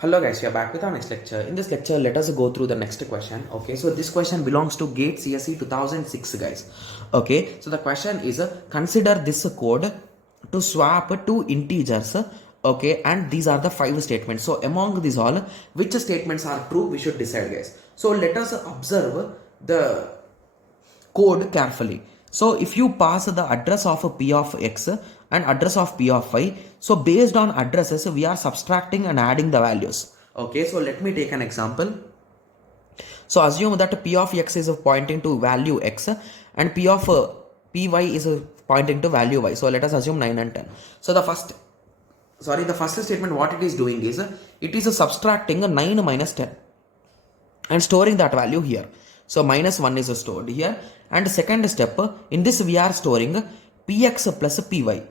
Hello guys, we are back with our next lecture. In this lecture, let us go through the next question. Okay, so this question belongs to GATE CSE 2006 guys. Okay, so the question is consider this code to swap two integers. Okay, and these are the 5 statements. So among these all, which statements are true, we should decide guys. So let us observe the code carefully. So if you pass the address of p of x and address of p of y, so based on addresses we are subtracting and adding the values. Okay, so let me take an example. So assume that p of x is pointing to value x and p of py is pointing to value y. So let us assume 9 and 10. So the first statement, what it is doing is it is subtracting 9 minus 10 and storing that value here. So minus 1 is stored here, and second step, in this we are storing px plus py.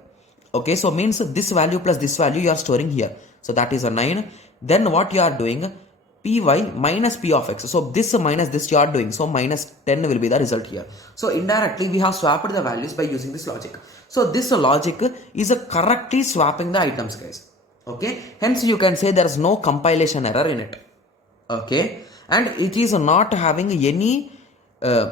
Okay, so means this value plus this value you are storing here. So that is a 9. Then what you are doing, py minus p of x. So this minus this you are doing. So minus 10 will be the result here. So indirectly we have swapped the values by using this logic. So this logic is correctly swapping the items guys. Okay, hence you can say there is no compilation error in it. Okay, and it is not having any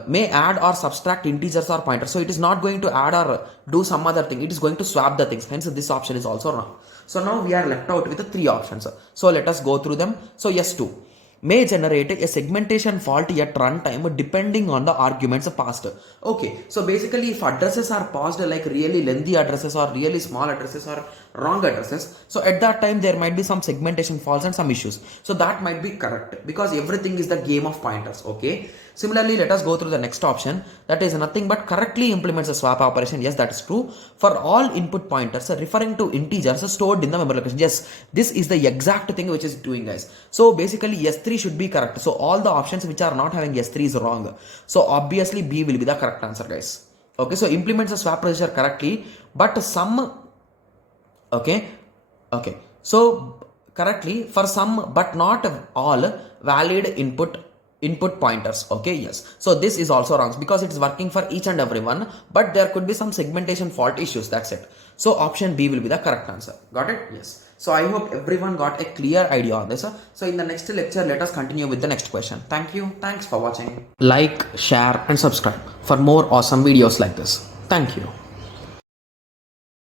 may add or subtract integers or pointers. So it is not going to add or do some other thing. It is going to swap the things. Hence this option is also wrong. So now we are left out with the 3 options. So let us go through them. So yes, 2 may generate a segmentation fault at runtime depending on the arguments passed. Okay, so basically if addresses are passed like really lengthy addresses or really small addresses or wrong addresses, so at that time there might be some segmentation faults and some issues. So that might be correct because everything is the game of pointers. Okay, similarly let us go through the next option, that is nothing but correctly implements a swap operation. Yes, that is true for all input pointers referring to integers stored in the memory location. Yes, this is the exact thing which is doing guys. So basically S3 should be correct. So all the options which are not having S3 is wrong. So obviously B will be the correct answer guys. Okay, so implements the swap procedure correctly, but some okay, so correctly for some but not all valid input pointers. Okay, yes, so this is also wrong because it is working for each and every one, but there could be some segmentation fault issues. That's it. So option B will be the correct answer. Got it? Yes. So I hope everyone got a clear idea on this. So in the next lecture, let us continue with the next question. Thank you. Thanks for watching. Like, share and subscribe for more awesome videos like this. Thank you.